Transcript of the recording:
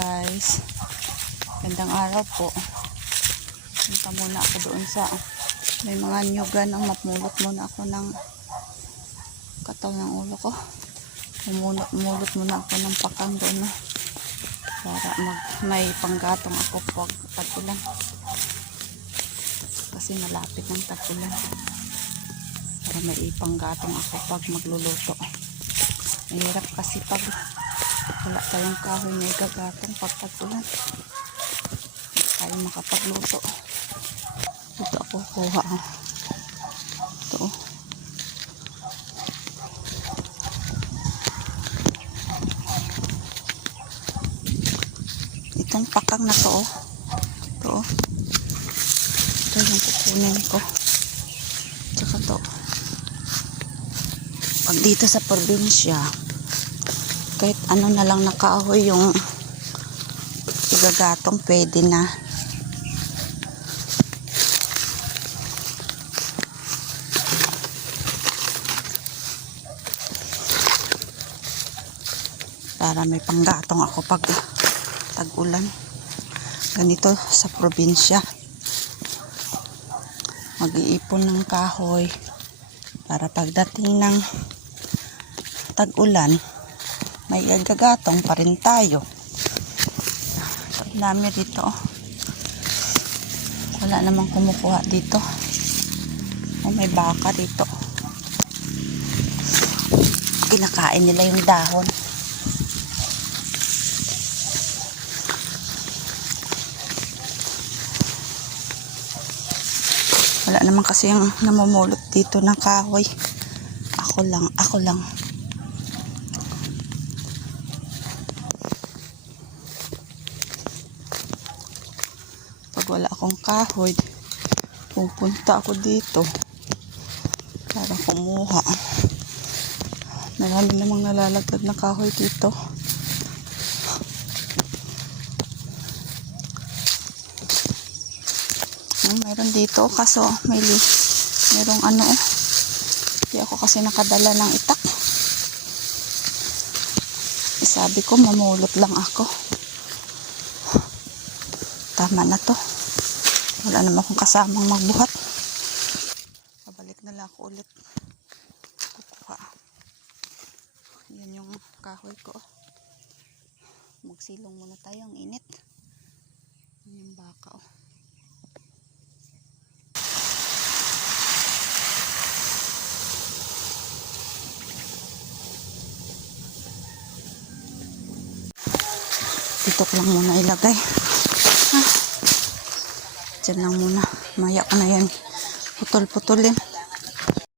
guys, gandang araw po. Punta muna ako doon sa may mga nyugan. Ang mapulot muna ako ng kataw ng ulo ko. Mulot muna ako ng pakang doon, no? Para may panggatong ako pag tag-ulan, kasi malapit ng tag-ulan, para may ipanggatong ako pag magluluto. Mahirap kasi pag wala tayong kahoy na igagatong pag tag-ulan, tayo makapagluto. Dito ako kuha. Ito, itong pakang na to, ito yung kukunin ko. Tsaka to, pag dito sa probinsya, kahit ano na lang nakahoy yung igagatong, pwede na. Para may panggatong ako pag tag-ulan. Ganito sa probinsya, mag-iipon ng kahoy para pagdating ng tag-ulan may gagatong pa rin tayo. Ang dami dito, wala namang kumukuha dito. May baka dito, kinakain nila yung dahon. Wala naman kasi yung namumulot dito ng kahoy. Ako lang. Pag wala akong kahoy, pupunta ako dito para kumuha. Marami namang nalalaglag na kahoy dito. Mayroon dito, kaso mayroong ano, hindi ako kasi nakadala ng itak. Sabi ko mamulot lang ako. Tama na to, wala naman akong kasamang magbuhat. Pabalik na lang ako ulit, kukuha. Yan yung kahoy ko. Magsilong muna tayo, ang init. Yan yung baka, oh. Dito ko lang muna ilagay. Diyan lang muna. Maya ko na yan putol-putulin.